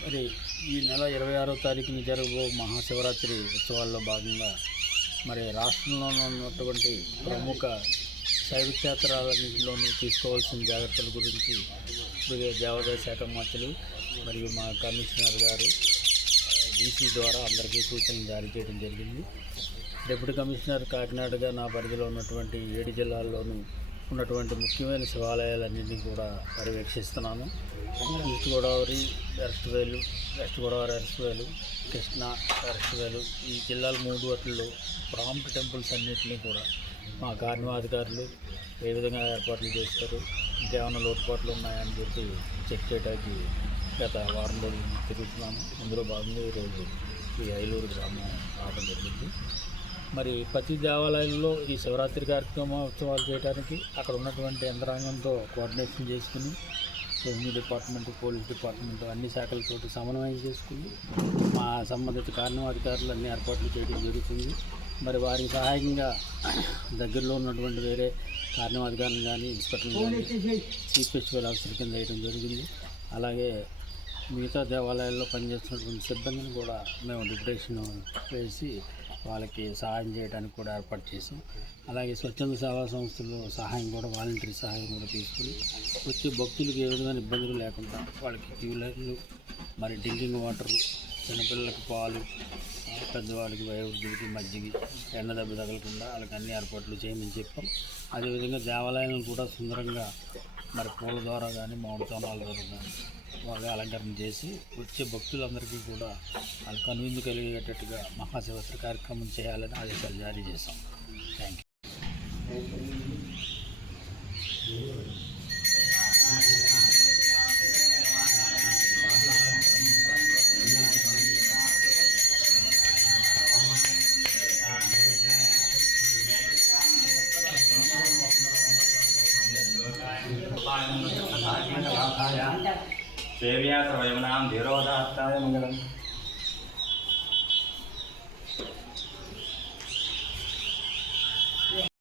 మరి ఈ నెల ఇరవై ఆరో తారీఖున జరగబో మహాశివరాత్రి ఉత్సవాల్లో భాగంగా మరి రాష్ట్రంలో ఉన్నటువంటి ప్రముఖ శైవ క్షేత్రాలన్నింటిలోనూ తీసుకోవాల్సిన జాగ్రత్తల గురించి దేవాదాయ శాఖ మంత్రులు మరియు మా కమిషనర్ గారు డీసీ ద్వారా అందరికీ సూచనలు జారీ చేయడం జరిగింది. డిప్యూటీ కమిషనర్ కాకినాడగా నా పరిధిలో ఉన్నటువంటి ఏడు జిల్లాల్లోనూ ఉన్నటువంటి ముఖ్యమైన శివాలయాలన్నింటినీ కూడా పర్యవేక్షిస్తున్నాను ఈస్ట్ గోదావరి వెస్ట్ వేలు వెస్ట్ గోదావరి వెస్ట్ వేలు కృష్ణా వెస్ట్ వేలు ఈ జిల్లాల మూడు వాటిల్లో ప్రాంప్ట్ టెంపుల్స్ అన్నింటినీ కూడా మా కార్యవాధికారులు ఏ విధంగా ఏర్పాట్లు చేస్తారు ఇంకేమైనా లోటుపాట్లు ఉన్నాయని చెప్పి చెక్ చేయడానికి గత వారం రోజులు తిరుగుతున్నాను అందులో భాగంగా ఈరోజు ఈ ఐలూరు గ్రామం రావడం జరిగింది. మరి ప్రతి దేవాలయంలో ఈ శివరాత్రి కార్యక్రమోత్సవాలు చేయడానికి అక్కడ ఉన్నటువంటి యంత్రాంగంతో కోఆర్డినేషన్ చేసుకుని రెవెన్యూ డిపార్ట్మెంట్ పోలీస్ డిపార్ట్మెంట్ అన్ని శాఖలతో సమన్వయం చేసుకుని మా సంబంధిత కారణాధికారులు అన్ని ఏర్పాట్లు చేయడం జరుగుతుంది. మరి వారికి సహాయంగా దగ్గరలో ఉన్నటువంటి వేరే కారణాధికారులు కానీ ఇన్స్పెక్టర్ కానీ చీఫ్ ఫెస్టివల్ ఆఫీసర్ కింద వేయడం జరిగింది. అలాగే మిగతా దేవాలయాల్లో పనిచేస్తున్నటువంటి సిబ్బందిని కూడా మేము డిప్రెషన్ వేసి వాళ్ళకి సహాయం చేయడానికి కూడా ఏర్పాటు చేసాం అలాగే స్వచ్ఛంద సేవా సంస్థలు సహాయం కూడా వాలంటరీ సహాయం కూడా తీసుకుని వచ్చే భక్తులకు ఏ విధమైన ఇబ్బందులు లేకుండా వాళ్ళకి క్యూలర్లు మరి డ్రింకింగ్ వాటర్ చిన్నపిల్లలకు పాలు పెద్దవాళ్ళకి వయోవృద్ధులకి మజ్జిగి ఎండ దెబ్బ తగలకుండా వాళ్ళకి అన్ని ఏర్పాట్లు చేయమని చెప్పాం. అదేవిధంగా దేవాలయాలను కూడా సుందరంగా మరి పూల ద్వారా కానీ మామిడి తోనాల ద్వారా కానీ బాగా అలంకరణ చేసి వచ్చే భక్తులందరికీ కూడా వాళ్ళకి కనువిందు కలిగేటట్టుగా మహాశివరాత్రి కార్యక్రమం చేయాలని ఆదేశాలు జారీ చేశాం. థ్యాంక్ యూ సేవ్యాస వయమనాం ధీరోదాత్తాయ మంగళం.